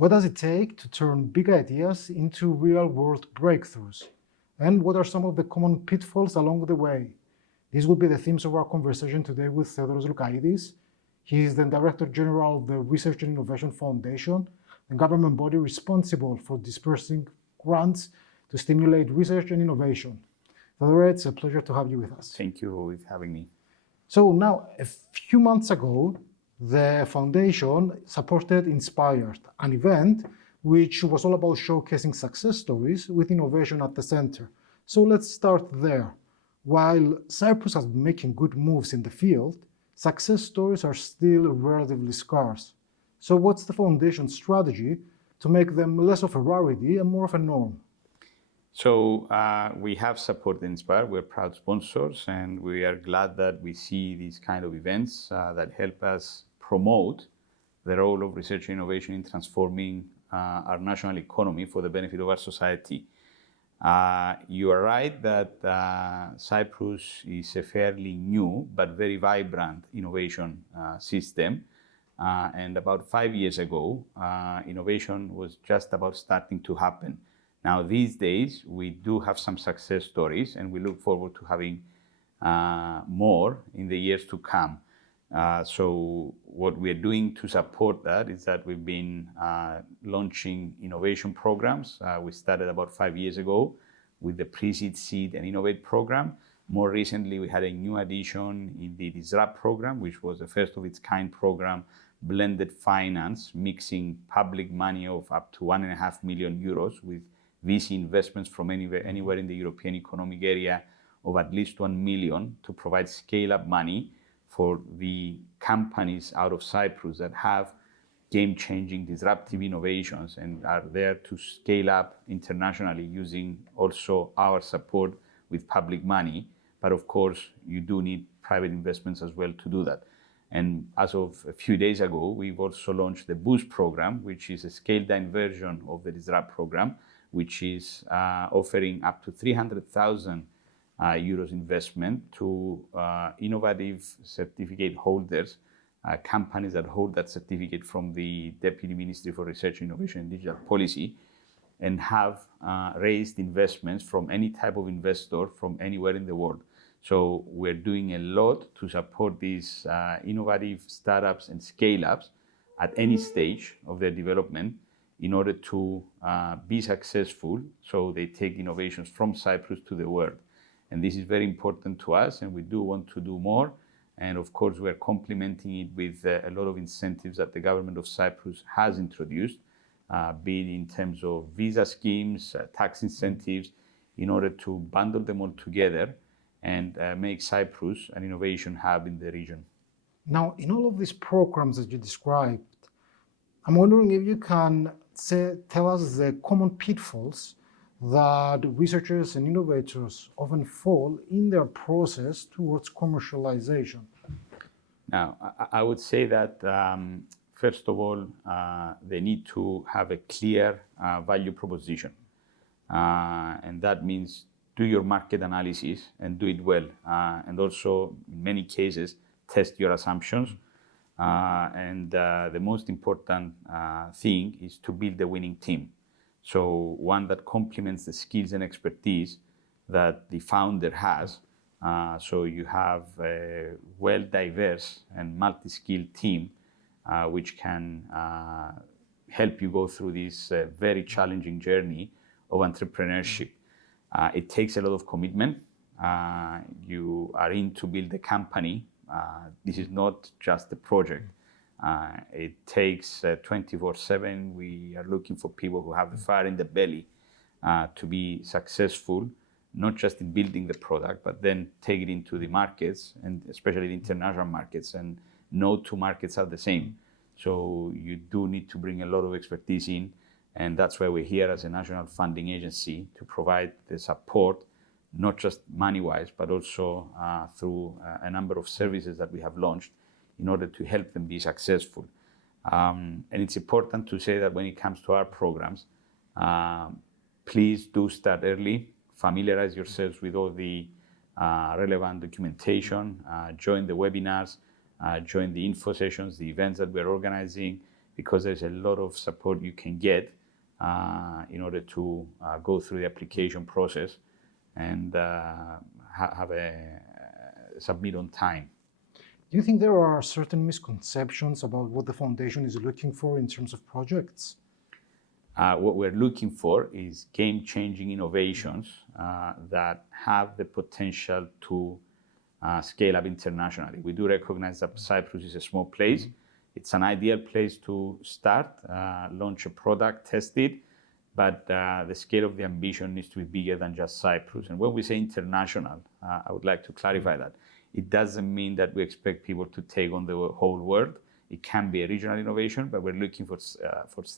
What does it take to turn big ideas into real-world breakthroughs? And what are some of the common pitfalls along the way? These will be the themes of our conversation today with Theodoros Loukaidis. He is the Director General of the Research and Innovation Foundation, the government body responsible for dispersing grants to stimulate research and innovation. Theodoros, it's a pleasure to have you with us. Thank you for having me. So now, a few months ago, the foundation supported Inspired, an event which was all about showcasing success stories with innovation at the center. So let's start there. While Cyprus has been making good moves in the field, success stories are still relatively scarce. So what's the foundation's strategy to make them less of a rarity and more of a norm? So we have supported Inspire. We're proud sponsors, and we are glad that we see these kind of events that help us promote the role of research and innovation in transforming our national economy for the benefit of our society. You are right that Cyprus is a fairly new but very vibrant innovation system. And about 5 years ago, innovation was just about starting to happen. Now, these days, we do have some success stories, and we look forward to having more in the years to come. So what we're doing to support that is that we've been launching innovation programs. We started about 5 years ago with the Pre-Seed, Seed, and Innovate program. More recently, we had a new addition in the Disrupt program, which was the first of its kind program, blended finance, mixing public money of up to 1.5 million euros with VC investments from anywhere in the European Economic Area of at least 1 million to provide scale-up money for the companies out of Cyprus that have game-changing disruptive innovations and are there to scale up internationally using also our support with public money. But of course, you do need private investments as well to do that. And as of a few days ago, we've also launched the Boost program, which is a scaled-down version of the Disrupt program, which is offering up to 300,000 euros investment to innovative certificate holders, companies that hold that certificate from the Deputy Ministry for Research, Innovation and Digital Policy, and have raised investments from any type of investor from anywhere in the world. So we're doing a lot to support these innovative startups and scale-ups at any stage of their development in order to be successful, so they take innovations from Cyprus to the world. And this is very important to us, and we do want to do more. And of course, we're complementing it with a lot of incentives that the government of Cyprus has introduced, be it in terms of visa schemes, tax incentives, in order to bundle them all together and make Cyprus an innovation hub in the region. Now, in all of these programs that you described, I'm wondering if you can tell us the common pitfalls that researchers and innovators often fall in their process towards commercialization. Now, I would say that, first of all, they need to have a clear value proposition. And that means do your market analysis and do it well. And also, in many cases, test your assumptions. And the most important thing is to build a winning team. So one that complements the skills and expertise that the founder has. So you have a well-diverse and multi-skilled team which can help you go through this very challenging journey of entrepreneurship. It takes a lot of commitment. You are in to build a company. This is not just a project. It takes 24/7. We are looking for people who have the fire in the belly to be successful, not just in building the product, but then take it into the markets, and especially the international markets. And no two markets are the same. So you do need to bring a lot of expertise in. And that's why we're here as a national funding agency to provide the support, not just money-wise, but also through a number of services that we have launched in order to help them be successful. And it's important to say that when it comes to our programs, please do start early, familiarize yourselves with all the relevant documentation, join the webinars, join the info sessions, the events that we're organizing, because there's a lot of support you can get in order to go through the application process and have a submit on time. Do you think there are certain misconceptions about what the foundation is looking for in terms of projects? What we're looking for is game-changing innovations that have the potential to scale up internationally. We do recognize that Cyprus is a small place. It's an ideal place to start, launch a product, test it, but the scale of the ambition needs to be bigger than just Cyprus. And when we say international, I would like to clarify that. It doesn't mean that we expect people to take on the whole world. It can be a regional innovation, but we're looking for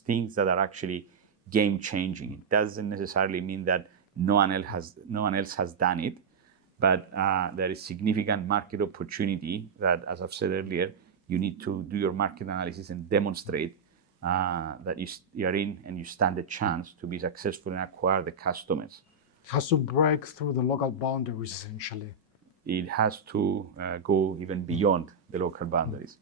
things that are actually game-changing. It doesn't necessarily mean that no one else has done it, but there is significant market opportunity that, as I've said earlier, you need to do your market analysis and demonstrate that you are in and you stand a chance to be successful and acquire the customers. It has to break through the local boundaries, essentially. It has to go even beyond the local boundaries.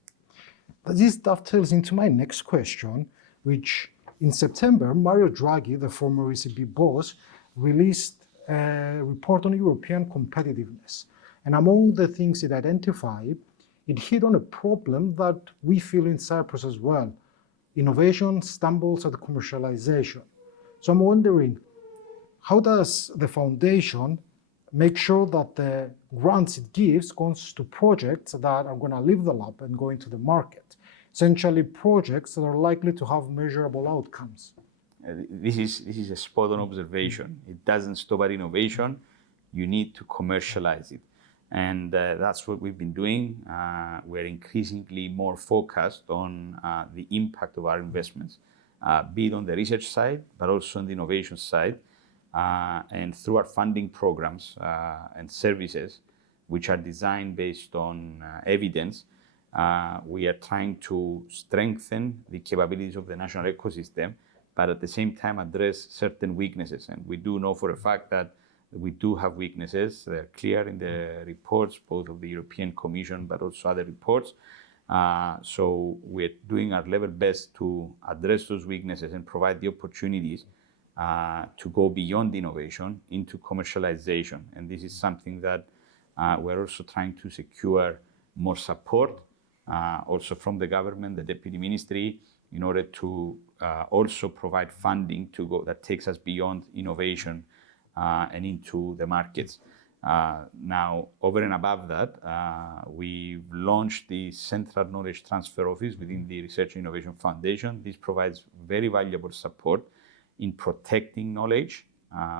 This dovetails into my next question, which in September, Mario Draghi, the former ECB boss, released a report on European competitiveness. And among the things it identified, it hit on a problem that we feel in Cyprus as well. Innovation stumbles at commercialization. So I'm wondering, how does the foundation make sure that the grants it gives goes to projects that are going to live the lab and go into the market? Essentially, projects that are likely to have measurable outcomes. This is a spot-on observation. It doesn't stop at innovation. You need to commercialize it. And that's what we've been doing. We're increasingly more focused on the impact of our investments, be it on the research side, but also on the innovation side. And through our funding programs and services, which are designed based on evidence, we are trying to strengthen the capabilities of the national ecosystem, but at the same time address certain weaknesses. And we do know for a fact that we do have weaknesses. They're clear in the reports, both of the European Commission, but also other reports. So we're doing our level best to address those weaknesses and provide the opportunities to go beyond innovation into commercialization. And this is something that we're also trying to secure more support, also from the government, the Deputy Ministry, in order to also provide funding to go that takes us beyond innovation and into the markets. Now, over and above that, we've launched the Central Knowledge Transfer Office within the Research and Innovation Foundation. This provides very valuable support in protecting knowledge,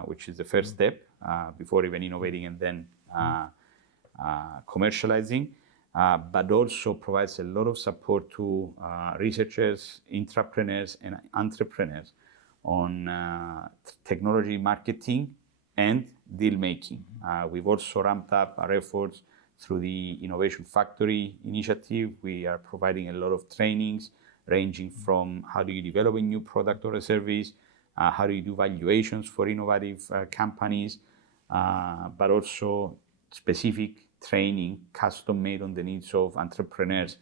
which is the first step before even innovating and then commercializing, but also provides a lot of support to researchers, intrapreneurs, and entrepreneurs on technology marketing and deal making. We've also ramped up our efforts through the Innovation Factory initiative. We are providing a lot of trainings ranging from how do you develop a new product or a service, how do you do valuations for innovative companies, but also specific training custom made on the needs of entrepreneurs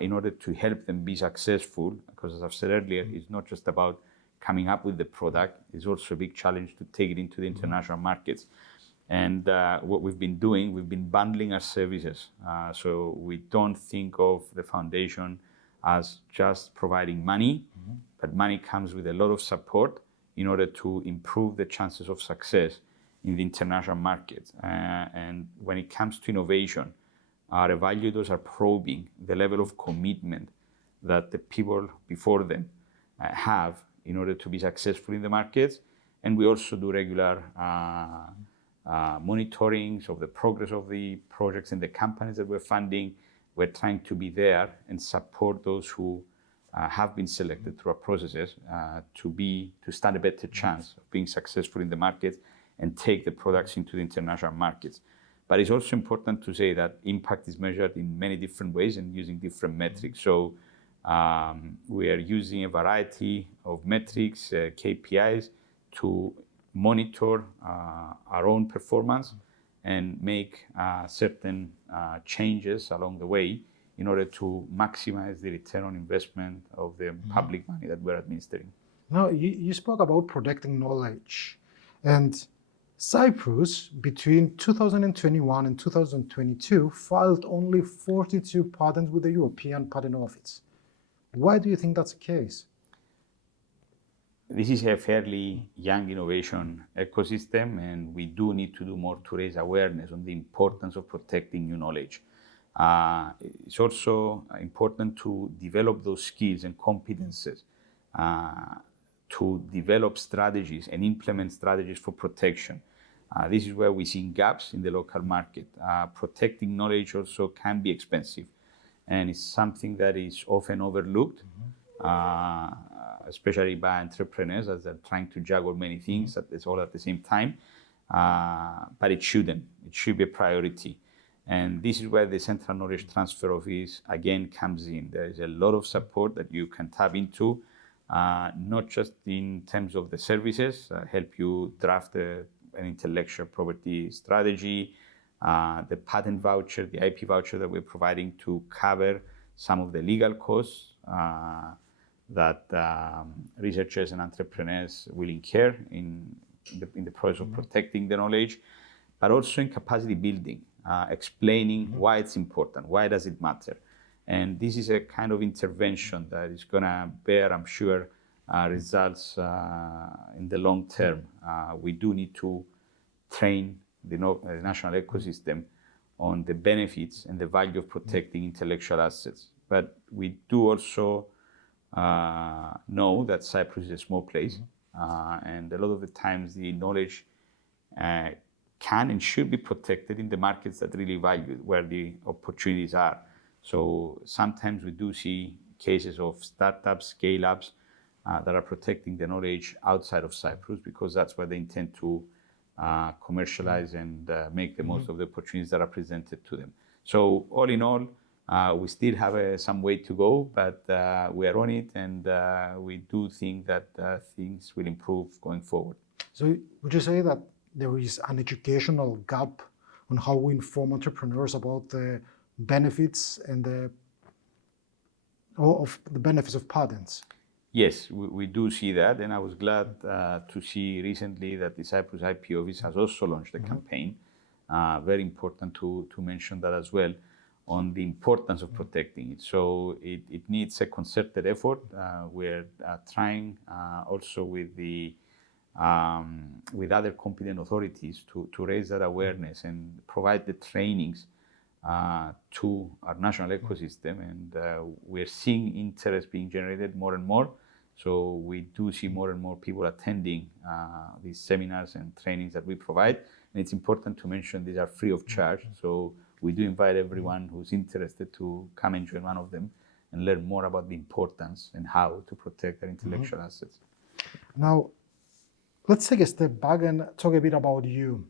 in order to help them be successful. Because as I've said earlier, it's not just about coming up with the product, it's also a big challenge to take it into the international markets. And what we've been doing, we've been bundling our services. So we don't think of the foundation as just providing money, but money comes with a lot of support in order to improve the chances of success in the international markets. And when it comes to innovation, our evaluators are probing the level of commitment that the people before them have in order to be successful in the markets. And we also do regular monitorings of the progress of the projects and the companies that we're funding. We're trying to be there and support those who have been selected through our processes to stand a better chance of being successful in the market and take the products into the international markets. But it's also important to say that impact is measured in many different ways and using different metrics. So we are using a variety of metrics, KPIs, to monitor our own performance and make certain changes along the way in order to maximize the return on investment of the public money that we're administering. Now, you spoke about protecting knowledge. And Cyprus, between 2021 and 2022, filed only 42 patents with the European Patent Office. Why do you think that's the case? This is a fairly young innovation ecosystem, and we do need to do more to raise awareness on the importance of protecting new knowledge. It's also important to develop those skills and competences, to develop strategies and implement strategies for protection. This is where we see gaps in the local market. Protecting knowledge also can be expensive, and it's something that is often overlooked, especially by entrepreneurs as they're trying to juggle many things all at the same time. But it shouldn't. It should be a priority. And this is where the Central Knowledge Transfer Office again comes in. There is a lot of support that you can tap into, not just in terms of the services, help you draft an intellectual property strategy, the patent voucher, the IP voucher that we're providing to cover some of the legal costs that researchers and entrepreneurs will incur in the process of protecting the knowledge, but also in capacity building, explaining why it's important, why does it matter. And this is a kind of intervention that is going to bear, I'm sure, results in the long term. We do need to train the national ecosystem on the benefits and the value of protecting intellectual assets. But we do also know that Cyprus is a small place, and a lot of the times the knowledge can and should be protected in the markets that really value it, where the opportunities are. So sometimes we do see cases of startups, scale-ups that are protecting the knowledge outside of Cyprus because that's where they intend to commercialize and make the most of the opportunities that are presented to them. So all in all, we still have some way to go, but we are on it, and we do think that things will improve going forward. So would you say that there is an educational gap on how we inform entrepreneurs about the benefits and the benefits of patents? Yes, we do see that, and I was glad to see recently that the Cyprus IP Office has also launched a campaign. Very important to mention that as well, on the importance of protecting it. So it needs a concerted effort. We're trying also with other competent authorities to raise that awareness and provide the trainings to our national ecosystem. And we're seeing interest being generated more and more. So we do see more and more people attending these seminars and trainings that we provide. And it's important to mention these are free of charge. So we do invite everyone who's interested to come and join one of them and learn more about the importance and how to protect their intellectual assets. Now, let's take a step back and talk a bit about you.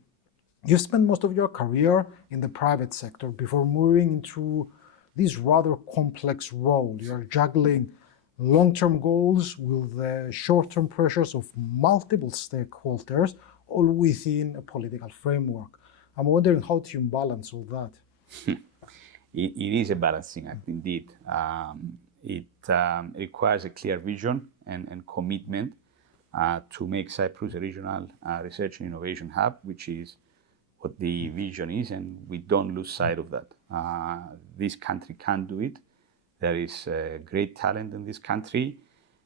You've spent most of your career in the private sector before moving into this rather complex role. You're juggling long-term goals with the short-term pressures of multiple stakeholders, all within a political framework. I'm wondering how to balance all that. It is a balancing act indeed. It requires a clear vision and commitment to make Cyprus a regional research and innovation hub, which is what the vision is, and we don't lose sight of that. This country can do it. There is great talent in this country,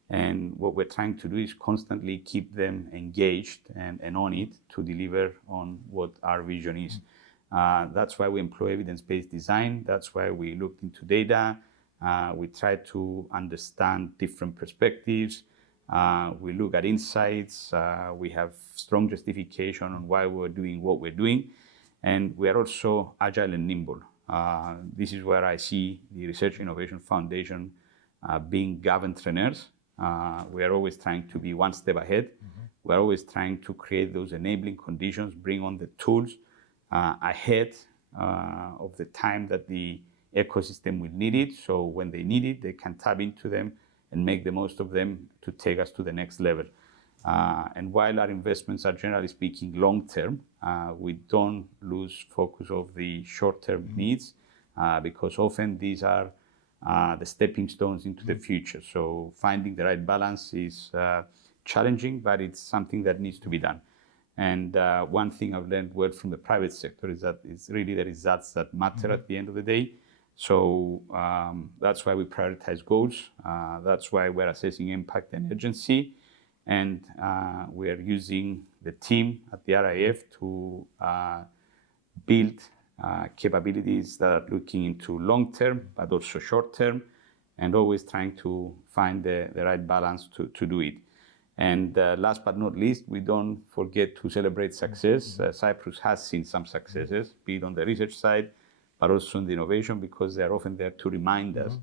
and what we're trying to do is constantly keep them engaged and on it to deliver on what our vision is. That's why we employ evidence-based design. That's why we looked into data. We try to understand different perspectives. We look at insights. We have strong justification on why we're doing what we're doing. And we are also agile and nimble. This is where I see the Research Innovation Foundation being governors. We are always trying to be one step ahead. We're always trying to create those enabling conditions, bring on the tools ahead of the time that the ecosystem will need it. So when they need it, they can tap into them and make the most of them to take us to the next level. And while our investments are generally speaking long-term, we don't lose focus of the short-term needs. because often these are the stepping stones into the future. So finding the right balance is challenging, but it's something that needs to be done. And one thing I've learned well from the private sector is that it's really the results that matter at the end of the day. So that's why we prioritize goals. That's why we're assessing impact and urgency. And we are using the team at the RIF to build capabilities that are looking into long term, but also short term, and always trying to find the right balance to do it. And last but not least, we don't forget to celebrate success. Cyprus has seen some successes, be it on the research side, but also in the innovation, because they're often there to remind us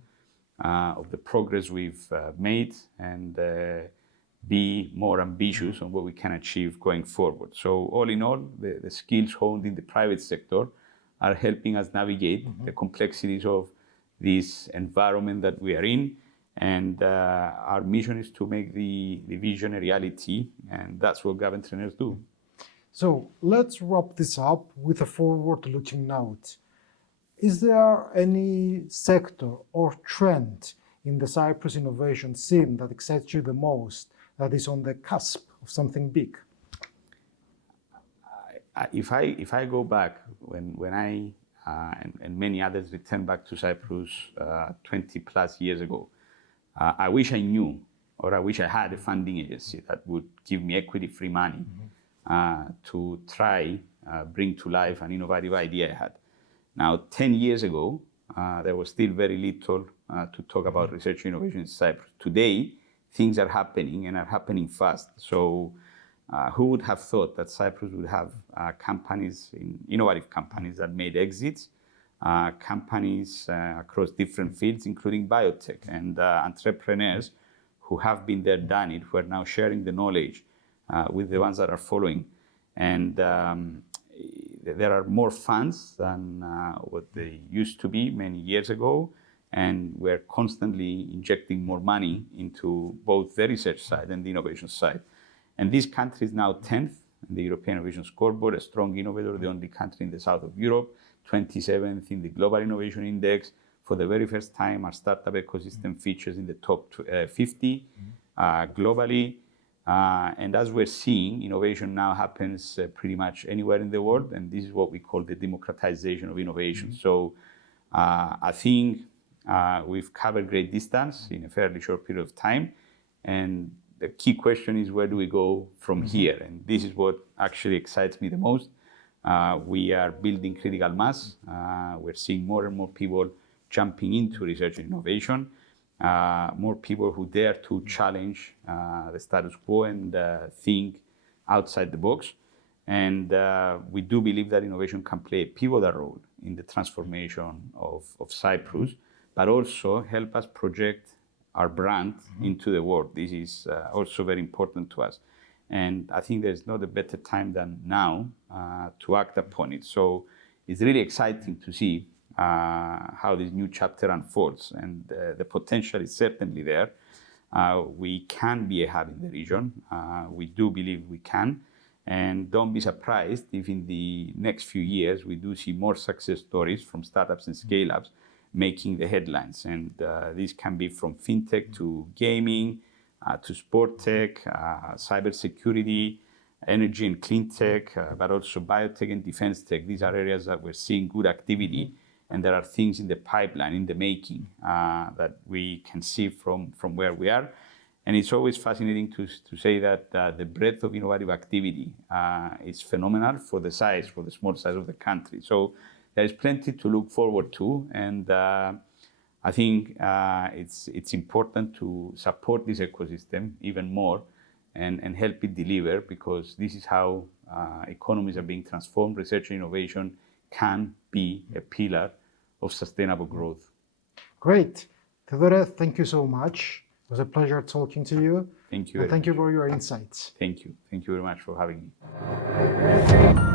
of the progress we've made and be more ambitious on what we can achieve going forward. So all in all, the skills honed in the private sector are helping us navigate the complexities of this environment that we are in. And our mission is to make the vision a reality, and that's what government trainers do. So let's wrap this up with a forward-looking note. Is there any sector or trend in the Cyprus innovation scene that excites you the most, that is on the cusp of something big? If I go back, when I and many others returned back to Cyprus 20 plus years ago, I wish I knew, or I wish I had a funding agency that would give me equity-free money to try bring to life an innovative idea I had. Now, 10 years ago, there was still very little to talk about research and innovation in Cyprus. Today, things are happening and are happening fast. So who would have thought that Cyprus would have companies, innovative companies that made exits, companies across different fields, including biotech, and entrepreneurs who have been there, done it, who are now sharing the knowledge with the ones that are following. And there are more funds than what they used to be many years ago, and we're constantly injecting more money into both the research side and the innovation side. And this country is now 10th in the European Innovation Scoreboard, a strong innovator, the only country in the south of Europe, 27th in the Global Innovation Index. For the very first time, our startup ecosystem features in the top 50 globally. And as we're seeing, innovation now happens pretty much anywhere in the world, and this is what we call the democratization of innovation. So I think we've covered great distance in a fairly short period of time, and the key question is, where do we go from here? And this is what actually excites me the most. We are building critical mass. We're seeing more and more people jumping into research and innovation, more people who dare to challenge the status quo and think outside the box. And we do believe that innovation can play a pivotal role in the transformation of Cyprus, but also help us project our brand into the world. This is also very important to us. And I think there's not a better time than now to act upon it. So it's really exciting to see how this new chapter unfolds. And the potential is certainly there. We can be a hub in the region. We do believe we can. And don't be surprised if in the next few years we do see more success stories from startups and scale-ups making the headlines. And these can be from fintech to gaming, to sport tech, cybersecurity, energy and clean tech, but also biotech and defense tech. These are areas that we're seeing good activity, and there are things in the pipeline, in the making, that we can see from where we are. And it's always fascinating to say that the breadth of innovative activity is phenomenal for the small size of the country. So there is plenty to look forward to, and I think it's important to support this ecosystem even more and help it deliver, because this is how economies are being transformed. Research and innovation can be a pillar of sustainable growth. Great. Theodoros, thank you so much. It was a pleasure talking to you. Thank you. And thank you for your insights. Thank you. Thank you very much for having me.